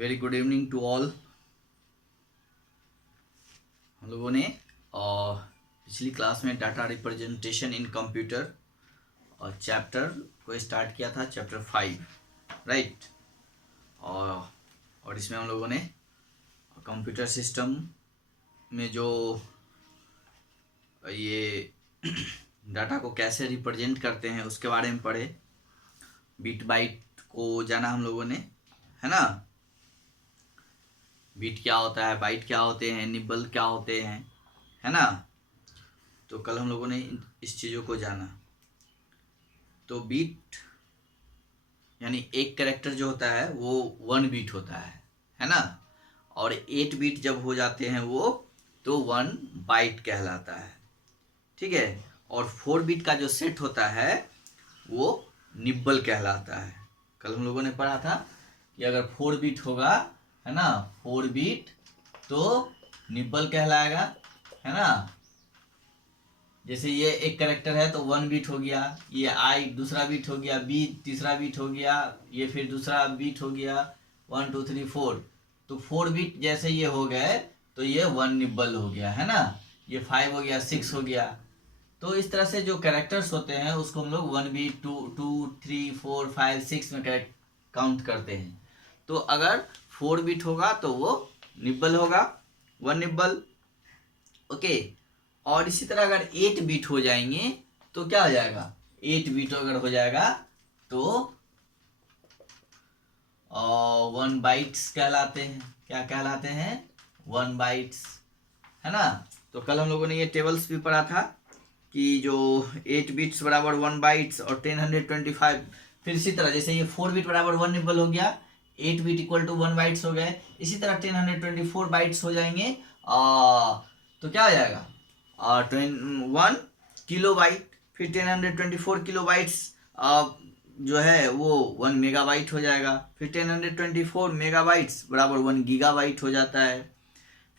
Very good evening to all. हम लोगों ने पिछली क्लास में डाटा रिप्रेजेंटेशन इन कंप्यूटर और चैप्टर को स्टार्ट किया था, चैप्टर 5, राइट। और इसमें हम लोगों ने कंप्यूटर सिस्टम में जो ये डाटा को कैसे रिप्रेजेंट करते हैं उसके बारे में पढ़े। बीट बाइट को जाना हम लोगों ने, है ना। बीट क्या होता है, बाइट क्या होते हैं, निबल क्या होते हैं, है ना। तो कल हम लोगों ने इस चीज़ों को जाना। तो बीट यानी एक कैरेक्टर जो होता है वो 1 बीट होता है ना। और 8 बीट जब हो जाते हैं वो तो 1 बाइट कहलाता है, ठीक है। और 4 बीट का जो सेट होता है वो निब्बल कहलाता है। कल हम लोगों ने पढ़ा था कि अगर 4 बीट होगा, है ना, 4 बीट तो निब्बल कहलाएगा, है ना। जैसे ये एक कैरेक्टर है तो 1 बीट हो गया, ये आई दूसरा बीट हो गया, बी तीसरा बीट हो गया, ये फिर दूसरा बीट हो गया, 1 2 3 4। तो 4 बीट जैसे ये हो गए तो ये 1 निब्बल हो गया, है ना। ये 5 हो गया, 6 हो गया। तो इस तरह से जो कैरेक्टर्स होते हैं उसको हम लोग 1 बीट 2 2 3 4 5 6 में काउंट करते हैं। तो अगर 4 बीट होगा तो वो निब्बल होगा, 1 निब्बल, ओके। और इसी तरह अगर 8 बीट हो जाएंगे तो क्या हो जाएगा, 8 बीट अगर हो जाएगा तो 1 बाइट्स कहलाते हैं। क्या कहलाते हैं, 1 बाइट्स, है ना। तो कल हम लोगों ने ये टेबल्स भी पढ़ा था कि जो 8 बिट्स बराबर 1 बाइट्स और 1025, फिर इसी तरह जैसे ये 4 बिट बराबर 1 निबल हो गया, 8 बिट इक्वल टू 1 बाइट्स हो गए, इसी तरह 1024 बाइट्स हो जाएंगे। तो क्या हो जाएगा, 1 किलो बाइट, फिर 1024 किलो बाइट्स जो है वो 1 मेगाबाइट हो जाएगा, फिर 1024 मेगाबाइट्स बराबर 1 गीगाबाइट हो जाता है,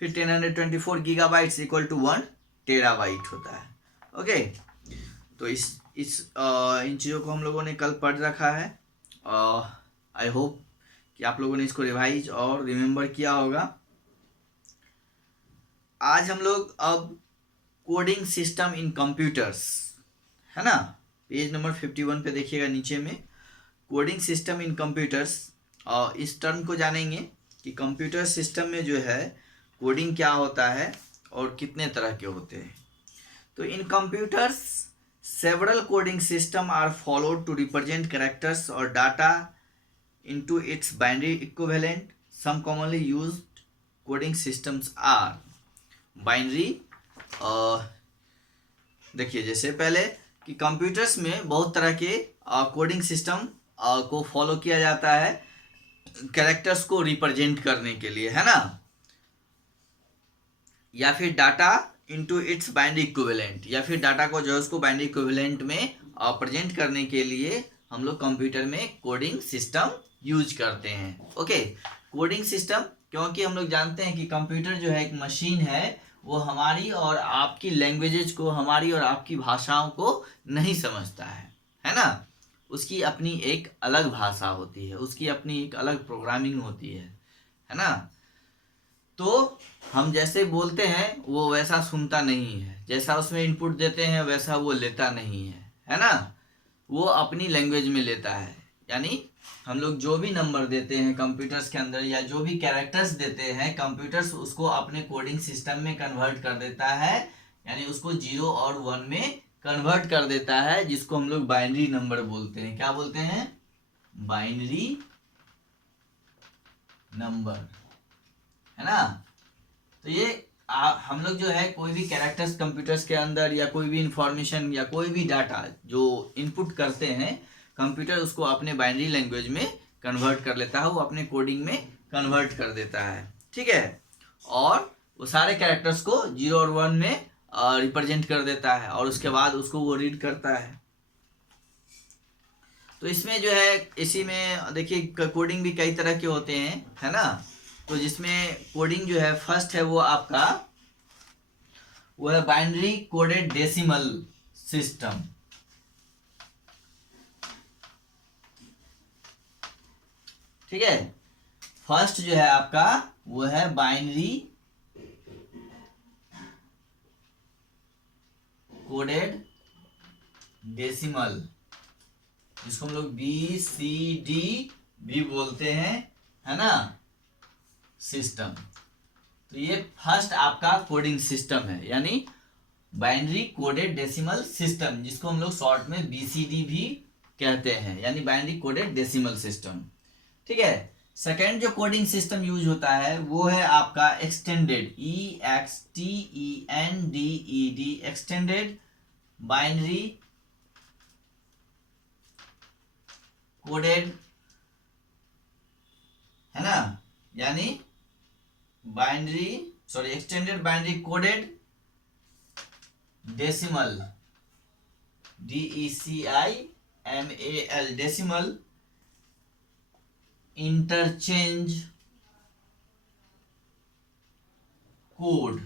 फिर 1024 गीगाबाइट्स इक्वल टू 1 टेराबाइट होता है, ओके। तो इन चीज़ों को हम लोगों ने कल पढ़ रखा है। आई होप कि आप लोगों ने इसको रिवाइज और रिमेम्बर किया होगा। आज हम लोग अब कोडिंग सिस्टम इन कंप्यूटर्स, है ना, पेज नंबर 51 पे देखिएगा नीचे में कोडिंग सिस्टम इन कंप्यूटर्स, और इस टर्म को जानेंगे कि कंप्यूटर सिस्टम में जो है कोडिंग क्या होता है और कितने तरह के होते हैं। तो in computers several coding system are followed to represent characters और data into its binary equivalent. Some commonly used coding systems are binary. देखिए जैसे पहले कि कंप्यूटर्स में बहुत तरह के कोडिंग सिस्टम को फॉलो किया जाता है कैरेक्टर्स को रिप्रेजेंट करने के लिए, है ना, या फिर data into its binary equivalent, या फिर डाटा को जो है उसको बाइनरी इक्विवेलेंट में प्रेजेंट करने के लिए हम लोग कंप्यूटर में कोडिंग सिस्टम यूज करते हैं, ओके। कोडिंग सिस्टम क्योंकि हम लोग जानते हैं कि कंप्यूटर जो है एक मशीन है, वो हमारी और आपकी लैंग्वेजेज को, हमारी और आपकी भाषाओं को नहीं समझता है ना। उसकी अपनी एक अलग भाषा होती है, उसकी अपनी एक अलग प्रोग्रामिंग होती है ना। तो हम जैसे बोलते हैं वो वैसा सुनता नहीं है, जैसा उसमें इनपुट देते हैं वैसा वो लेता नहीं है ना। वो अपनी लैंग्वेज में लेता है। यानी हम लोग जो भी नंबर देते हैं कंप्यूटर्स के अंदर या जो भी कैरेक्टर्स देते हैं, कंप्यूटर्स उसको अपने कोडिंग सिस्टम में कन्वर्ट कर देता है, यानी उसको 0 और 1 में कन्वर्ट कर देता है, जिसको हम लोग बाइनरी नंबर बोलते हैं। क्या बोलते हैं, बाइनरी नंबर, है ना। तो ये हम लोग जो है कोई भी कैरेक्टर्स कंप्यूटर्स के अंदर या कोई भी इंफॉर्मेशन या कोई भी डाटा जो इनपुट करते हैं, कंप्यूटर उसको अपने बाइनरी लैंग्वेज में कन्वर्ट कर लेता है, वो अपने कोडिंग में कन्वर्ट कर देता है, ठीक है। और वो सारे कैरेक्टर्स को 0 और 1 में रिप्रेजेंट कर देता है, और उसके बाद उसको वो रीड करता है। तो इसमें जो है, इसी में देखिए कोडिंग भी कई तरह के होते हैं, है ना। तो जिसमें कोडिंग जो है फर्स्ट है वो आपका वो है बाइनरी कोडेड डेसिमल सिस्टम, ठीक है। फर्स्ट जो है आपका वो है बाइनरी कोडेड डेसिमल, जिसको हम लोग BCD भी बोलते हैं, है ना, सिस्टम। तो ये फर्स्ट आपका कोडिंग सिस्टम है, यानी बाइनरी कोडेड डेसिमल सिस्टम, जिसको हम लोग शॉर्ट में BCD भी कहते हैं, यानी बाइनरी कोडेड डेसिमल सिस्टम। ठीक है। सेकेंड जो कोडिंग सिस्टम यूज होता है वो है आपका extended, EXTENDED, extended binary coded, है ना, यानी extended binary coded decimal, DECIMAL, decimal interchange code,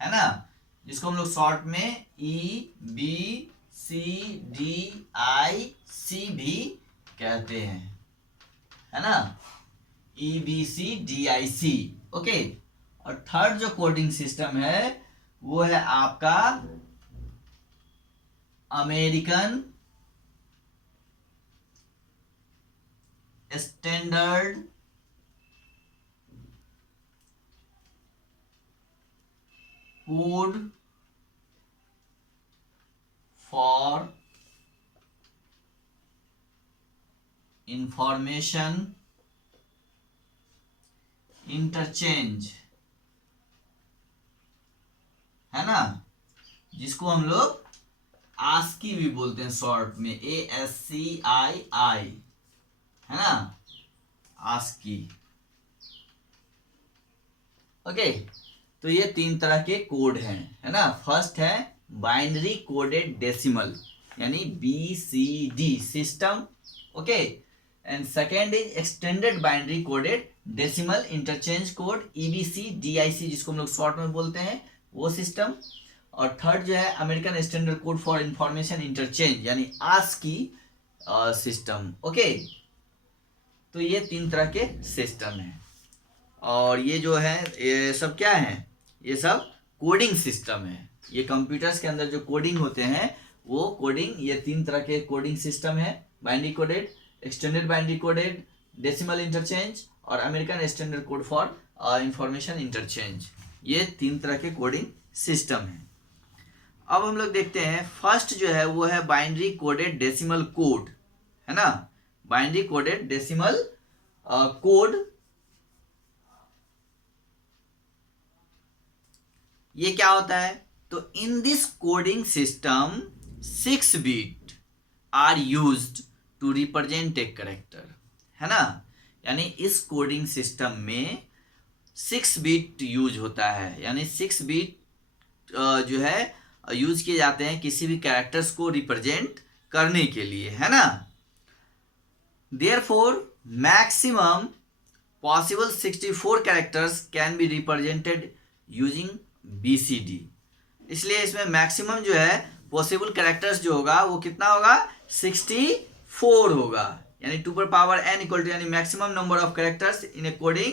है ना, जिसको हम लोग शॉर्ट में EBCDIC भी कहते हैं, है ना, EBCDIC। ओके। और थर्ड जो कोडिंग सिस्टम है वो है आपका American standard code for information interchange, है ना, जिसको हम लोग ASCII भी बोलते हैं शॉर्ट में, ASCII, है ना, ASCII। ओके। तो ये तीन तरह के कोड हैं, है ना। फर्स्ट है बाइनरी कोडेड डेसिमल, यानी BCD system. Okay. And second is extended binary coded decimal interchange code, EBCDIC, जिसको हम लोग शॉर्ट में बोलते हैं, वो सिस्टम। और थर्ड जो है American standard code for information interchange, यानी ASCII सिस्टम। ओके। तो ये तीन तरह के सिस्टम हैं, और ये जो है ये सब क्या है, ये सब कोडिंग सिस्टम है। ये कंप्यूटर्स के अंदर जो कोडिंग होते हैं वो कोडिंग, ये तीन तरह के कोडिंग सिस्टम है, binary coded, extended binary coded decimal interchange, और American standard code for information interchange. ये तीन तरह के कोडिंग सिस्टम है। अब हम लोग देखते हैं फर्स्ट जो है वो है बाइनरी कोडेड डेसिमल कोड, है ना, बाइनरी कोडेड डेसिमल कोड। ये क्या होता है, तो in this coding system 6 bit are used to represent a character, है ना, यानी इस कोडिंग सिस्टम में 6 बिट यूज होता है, यानी 6 बिट जो है यूज किए जाते हैं किसी भी कैरेक्टर्स को रिप्रेजेंट करने के लिए, है ना। Therefore, maximum possible 64 characters can be represented using BCD। इसलिए इसमें मैक्सिमम जो है पॉसिबल कैरेक्टर्स जो होगा वो कितना होगा, 64 होगा, यानी 2 पर पावर n इक्वल टू, यानी maximum number of characters in A coding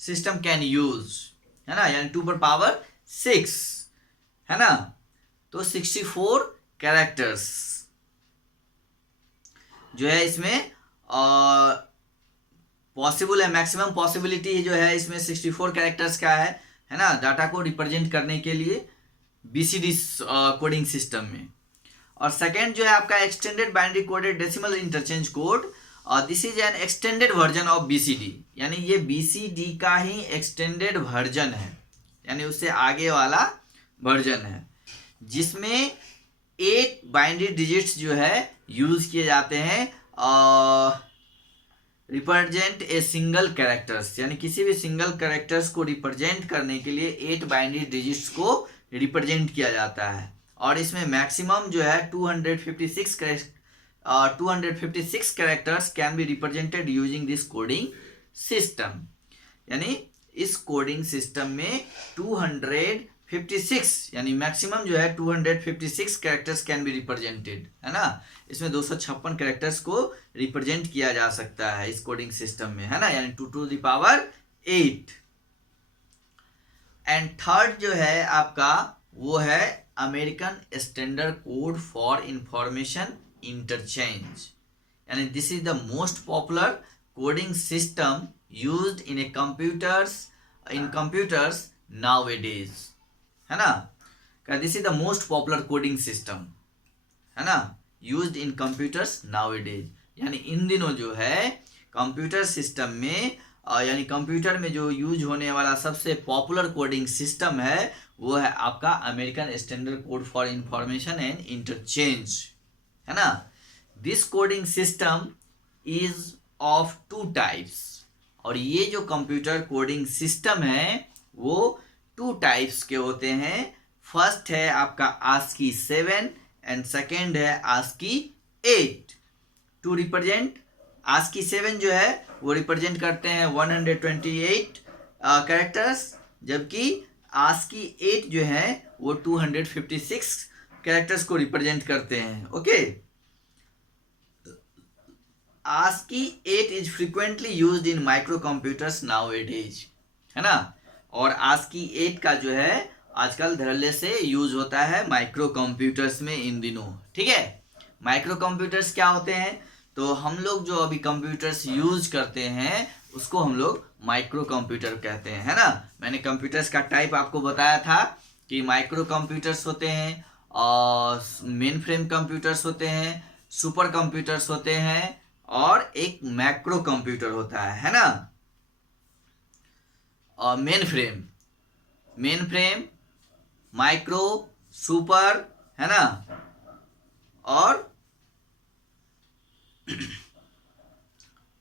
system can use, है ना, यानी 2 पर पावर 6, है ना। तो 64 कैरेक्टर्स जो है इसमें पॉसिबल है, मैक्सिमम पॉसिबिलिटी जो है इसमें 64 कैरेक्टर्स का है ना, डाटा को रिप्रेजेंट करने के लिए BCD कोडिंग सिस्टम में। और सेकेंड जो है आपका extended binary coded decimal interchange code, this is an extended version of BCD, यानी ये BCD का ही एक्सटेंडेड वर्जन है, यानी उससे आगे वाला वर्जन है, जिसमें 8 बाइनरी डिजिट्स जो है यूज किए जाते हैं रिप्रेजेंट ए सिंगल कैरेक्टर्स, यानी किसी भी सिंगल कैरेक्टर्स को रिप्रेजेंट करने के लिए 8 बाइनरी डिजिट्स को रिप्रेजेंट किया जाता है। और इसमें मैक्सिमम जो है 256 characters can be represented using this coding system, यानी इस कोडिंग सिस्टम में 256 यानी मैक्सिमम जो है 256 कैरेक्टर्स कैन बी रिप्रेजेंटेड, है ना। इसमें 256 कैरेक्टर्स को रिप्रेजेंट किया जा सकता है इस कोडिंग सिस्टम में, है ना, यानी 2 to the power 8। And third जो है आपका वो है American standard code for information interchange, यानी this is the most popular coding system used in computers nowadays, है ना। This is the most popular coding system, है ना, यूज्ड इन कंप्यूटर्स नाउएडेज, यानी इन दिनों जो है कंप्यूटर सिस्टम में यानी कंप्यूटर में जो यूज होने वाला सबसे पॉपुलर कोडिंग सिस्टम है वो है आपका American standard code for information and interchange, है ना। This coding system is of 2 types, और ये जो कंप्यूटर कोडिंग सिस्टम है वो 2 टाइप्स के होते हैं। फर्स्ट है आपका ASCII 7 एंड सेकेंड है ASCII 8। टू रिप्रेजेंट ASCII 7 जो है वो रिप्रेजेंट करते हैं 128 कैरेक्टर्स, जबकि ASCII 8 जो है वो 256 कैरेक्टर्स को रिप्रेजेंट करते हैं। Okay, ASCII 8 is frequently used in micro computers nowadays, है ना, और ASCII 8 का जो है आजकल धड़ल्ले से यूज होता है माइक्रो कंप्यूटर्स में इन दिनों, ठीक है। माइक्रो कंप्यूटर्स क्या होते हैं, तो हम लोग जो अभी कंप्यूटर्स यूज करते हैं उसको हम लोग माइक्रो कंप्यूटर कहते हैं, है ना। मैंने कंप्यूटर्स का टाइप आपको बताया था कि माइक्रो कंप्यूटर्स होते हैं और मेन फ्रेम कंप्यूटर्स होते हैं, सुपर कंप्यूटर्स होते हैं और एक मैक्रो कंप्यूटर होता है ना। और मेन फ्रेम, माइक्रो, सुपर, है ना, और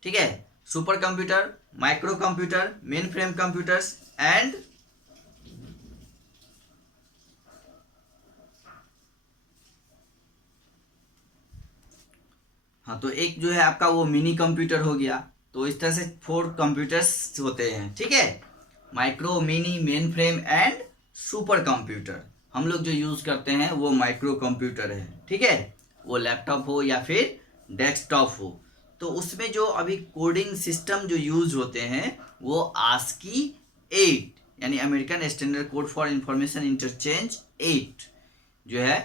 ठीक है, super computer, micro computer, main frame computers and हाँ, तो एक जो है आपका वो मिनी कंप्यूटर हो गया। तो इस तरह से 4 कंप्यूटर्स होते हैं, ठीक है, micro, mini, main frame and super computer. हम लोग जो यूज करते हैं वो माइक्रो कंप्यूटर है, ठीक है, वो लैपटॉप हो या फिर डेस्कटॉप हो। तो उसमें जो अभी कोडिंग सिस्टम जो यूज होते हैं वो ASCII 8 यानी American standard code for information interchange 8 जो है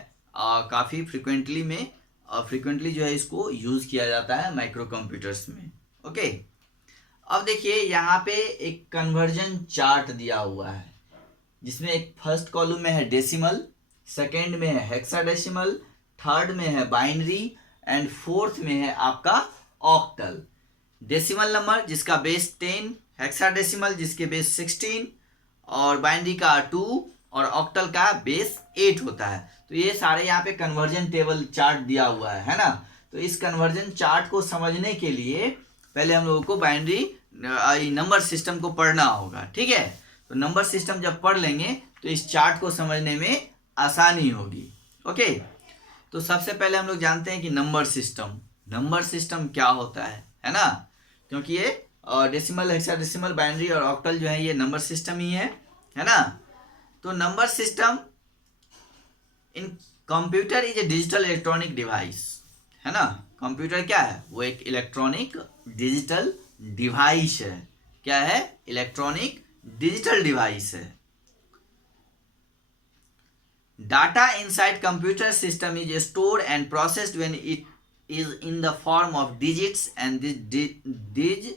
काफ़ी फ्रिक्वेंटली जो है इसको यूज़ किया जाता है माइक्रो कंप्यूटर्स में। ओके, अब देखिए यहाँ पे एक कन्वर्जन चार्ट दिया हुआ है जिसमें एक फर्स्ट कॉलम में है डेसिमल, सेकेंड में है हेक्साडेसिमल, थर्ड में है बाइनरी एंड फोर्थ में है आपका ऑक्टल। डेसिमल नंबर जिसका बेस 10, हेक्साडेसिमल जिसके बेस 16 और बाइनरी का 2 और ऑक्टल का बेस 8 होता है। तो ये सारे यहाँ पे कन्वर्जन टेबल चार्ट दिया हुआ है ना। तो इस कन्वर्जन चार्ट को समझने के लिए पहले हम लोगों को बाइनरी नंबर सिस्टम को पढ़ना होगा, ठीक है। तो नंबर सिस्टम जब पढ़ लेंगे तो इस चार्ट को समझने में आसानी होगी। ओके, तो सबसे पहले हम लोग जानते हैं कि नंबर सिस्टम क्या होता है ना, क्योंकि ये डेसिमल, हेक्साडेसिमल, बाइनरी और ऑक्टल जो है ये नंबर सिस्टम ही है ना। तो number system in computer is a digital electronic device, है ना। कंप्यूटर क्या है, वो एक इलेक्ट्रॉनिक डिजिटल डिवाइस है। क्या है, इलेक्ट्रॉनिक डिजिटल डिवाइस है। Data inside computer system is stored and processed when it is in the form of digits, and these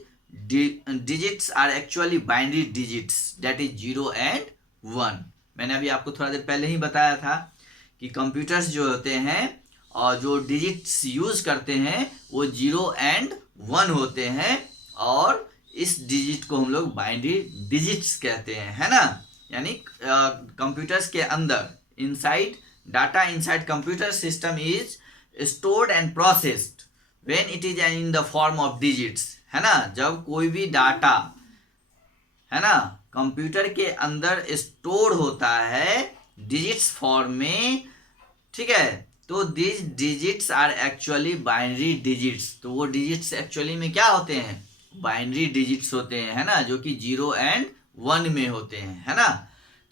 digits are actually binary digits, that is 0 and 1। मैंने अभी आपको थोड़ा देर पहले ही बताया था कि कंप्यूटर्स जो होते हैं और जो डिजिट्स यूज करते हैं वो 0 and 1 होते हैं, और इस डिजिट को हम लोग बाइनरी डिजिट्स कहते हैं, है ना। यानी कंप्यूटर्स के अंदर data inside computer system is stored and processed when it is in the form of digits, है ना। जब कोई भी डाटा है ना कंप्यूटर के अंदर स्टोर होता है डिजिट्स फॉर्म में, ठीक है, तो these digits are actually binary digits। तो वो डिजिट्स एक्चुअली में क्या होते हैं, बाइनरी डिजिट्स होते हैं, है ना, जो कि 0 and 1 में होते हैं, है ना।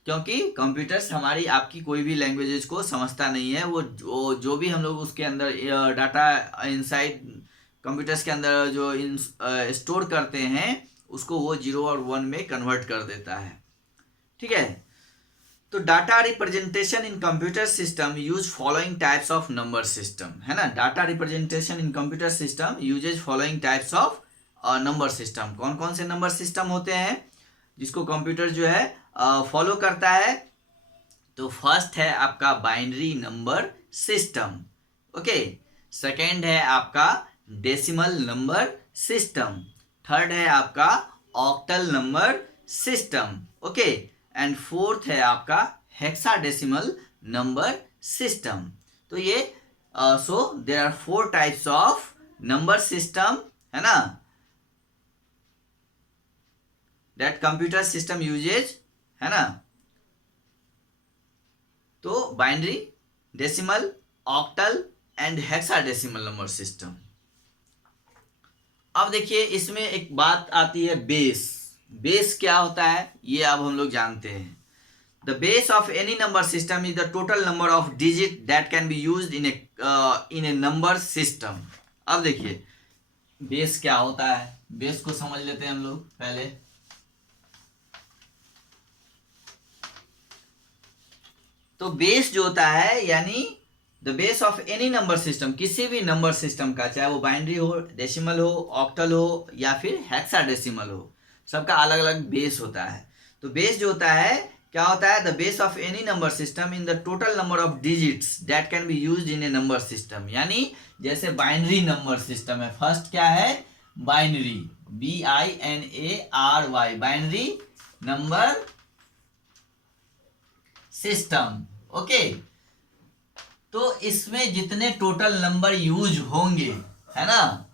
क्योंकि कंप्यूटर्स हमारी आपकी कोई भी लैंग्वेजेस को समझता नहीं है। वो जो भी हम लोग उसके अंदर डाटा इनसाइड कंप्यूटर्स के अंदर जो स्टोर करते हैं उसको वो 0 और 1 में कन्वर्ट कर देता है। ठीक है, तो data representation in computer system use following types of number system, है ना। Data representation in computer system uses following types of number system. कौन कौन से नंबर सिस्टम होते हैं जिसको कंप्यूटर जो है फॉलो करता है? तो फर्स्ट है आपका binary number system, okay. Second है आपका डेसिमल नंबर सिस्टम। थर्ड है आपका octal number system, okay. And fourth है आपका हेक्साडेसिमल नंबर सिस्टम। तो ये so there are 4 types of number system, है ना, दैट कंप्यूटर सिस्टम यूजेज, है ना। तो binary, decimal, octal and hexadecimal number system. अब देखिए इसमें एक बात आती है बेस। बेस क्या होता है ये अब हम लोग जानते हैं। The base of any number system is the total number of digit that can be used in A number system. अब देखिए बेस क्या होता है, बेस को समझ लेते हैं हम लोग पहले। तो बेस जो होता है यानी the base of any number system, किसी भी नंबर सिस्टम का, चाहे वो बाइनरी हो, डेसिमल हो, ऑक्टल हो या फिर हेक्साडेसिमल हो, सबका अलग अलग बेस होता है। तो बेस जो होता है क्या होता है? The base of any number system in the total number of digits that can be used in A number system. यानी जैसे बाइनरी नंबर सिस्टम है, फर्स्ट क्या है? Binary, BINARY, binary number system, okay. तो इसमें जितने टोटल नंबर यूज होंगे, है ना,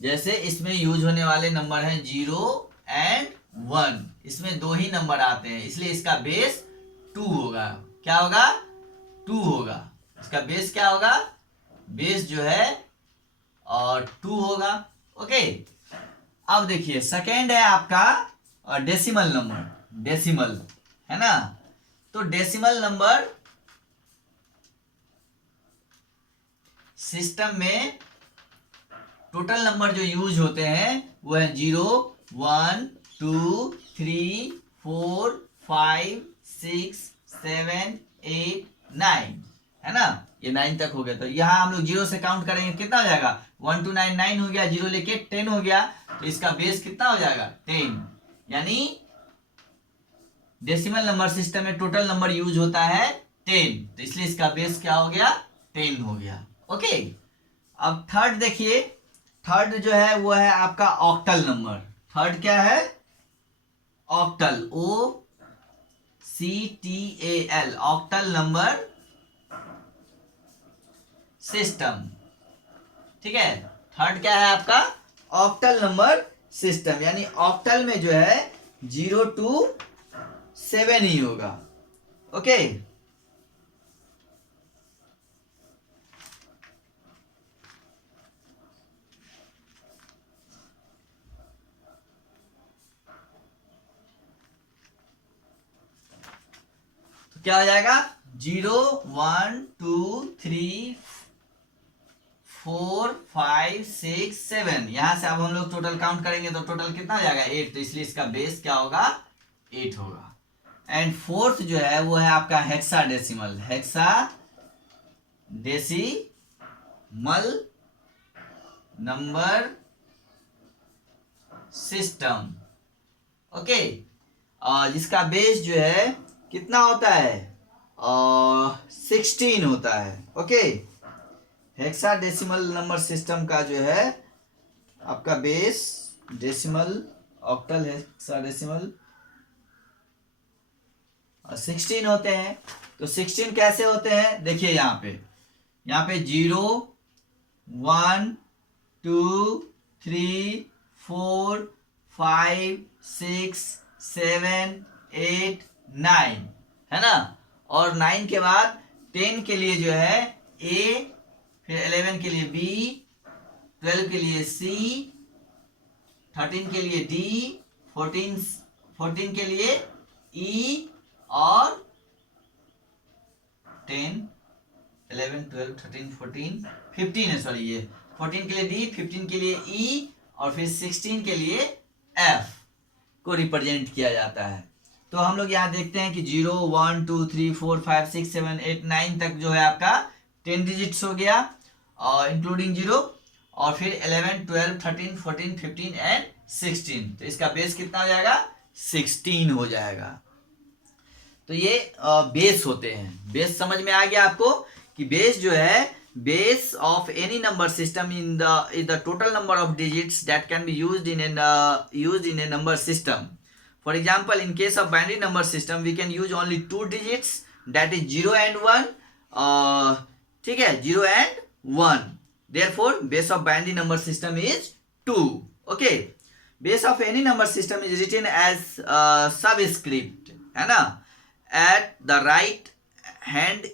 जैसे इसमें यूज होने वाले नंबर हैं 0 एंड 1, इसमें 2 ही नंबर आते हैं, इसलिए इसका बेस 2 होगा। क्या होगा? 2 होगा। इसका बेस क्या होगा? बेस जो है और 2 होगा, ओके। अब देखिए सेकेंड है आपका डेसिमल नंबर, डेसिमल, है ना। तो डेसिमल नंबर सिस्टम में टोटल नंबर जो यूज होते हैं वो है 0, 1, 2, 3, 4, 5, 6, 7, 8, 9, है ना। ये 9 तक हो गया। तो यहाँ हम लोग 0 से काउंट करेंगे, कितना हो जाएगा? 1 2 9, 9 हो गया, 0 लेके 10 हो गया, तो इसका बेस कितना हो जाएगा? 10। यानी डेसिमल नंबर सिस्टम में टोटल नंबर यूज होता है 10, तो इसलिए इसका बेस क्या हो गया? 10 हो गया, ओके। अब थर्ड देखिए, थर्ड जो है वो है आपका ऑक्टल नंबर। थर्ड क्या है? Octal, OCTAL, octal number system, ठीक है। थर्ड क्या है आपका? ऑक्टल नंबर सिस्टम, यानी ऑक्टल में जो है 0 to 7 ही होगा, ओके। तो क्या हो जाएगा? 0 1 2 3 4 5 6 7। यहां से अब हम लोग टोटल काउंट करेंगे तो टोटल कितना हो जाएगा? 8। तो इसलिए इसका बेस क्या होगा? 8 होगा। एंड फोर्थ जो है वो है आपका hexadecimal, hexadecimal number system, okay. जिसका बेस जो है कितना होता है? 16 होता है, ओके। हेक्साडेसिमल नंबर सिस्टम का जो है आपका बेस, डेसिमल, ऑक्टल, हेक्साडेसिमल 16 होते हैं। तो 16 कैसे होते हैं? देखिए यहाँ पे 0 1 2 3 4 5 6 7 8 9, है ना। और 9 के बाद 10 के लिए जो है A, फिर 11 के लिए B, 12 के लिए C, 13 के लिए D, 14 के लिए E, और 10, 11, 12, 13, 14, 15 है, सॉरी ये 14 के लिए डी, 15 के लिए ई और फिर 16 के लिए एफ को रिप्रेजेंट किया जाता है। तो हम लोग यहाँ देखते हैं कि 0, 1, 2, 3, 4, 5, 6, 7, 8, 9 तक जो है आपका 10 डिजिट्स हो गया और इंक्लूडिंग 0, और फिर 11, 12, 13, 14, 15 एंड 16। तो इसका बेस कितना हो जाएगा? 16 हो जाएगा। तो ये बेस होते हैं। बेस समझ में आ गया आपको कि बेस जो है, base of any number system in the total number of digits that can be used in A number system. For example, in case of binary number system, we can use only 2 digits, that is 0 and 1. ठीक है, 0 and 1. Therefore, base of binary number system is 2. Okay. Base of any number system is written as subscript, है ना, at the right hand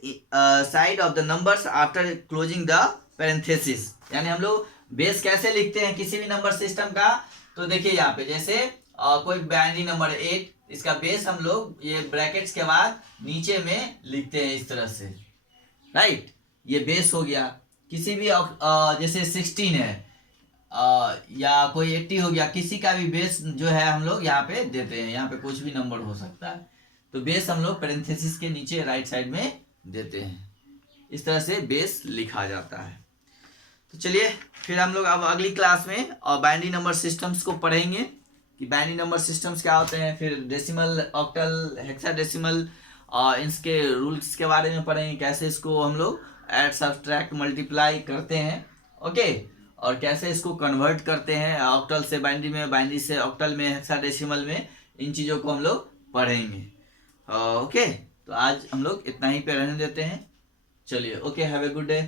side of the numbers after closing the parenthesis. यानी हम लोग base कैसे लिखते हैं किसी भी नंबर सिस्टम का? तो देखिए यहाँ पे जैसे कोई बाइनरी नंबर 8, इसका बेस हम लोग ये ब्रैकेट्स के बाद नीचे में लिखते हैं इस तरह से, राइट। ये बेस हो गया। किसी भी जैसे 16 है या कोई 80 हो गया, किसी का भी बेस जो है हम लोग यहाँ पे देते हैं। यहाँ पे कुछ भी नंबर हो सकता है, तो बेस हम लोग पैरेंथेसिस के नीचे राइट साइड में देते हैं। इस तरह से बेस लिखा जाता है। तो चलिए फिर हम लोग अब अगली क्लास में बाइनरी नंबर सिस्टम्स को पढ़ेंगे कि बाइनरी नंबर सिस्टम्स क्या होते हैं, फिर डेसिमल, ऑक्टल, हेक्साडेसिमल, इसके रूल्स के बारे में पढ़ेंगे, कैसे इसको हम लोग ऐड, सब्ट्रैक्ट, मल्टीप्लाई करते हैं, ओके, और कैसे इसको कन्वर्ट करते हैं ऑक्टल से बाइनरी में, बाइनरी से ऑक्टल में, हेक्साडेसिमल में। इन चीज़ों को हम लोग पढ़ेंगे। ओके, तो आज हम लोग इतना ही पे रहने देते हैं। चलिए, okay, have a good day.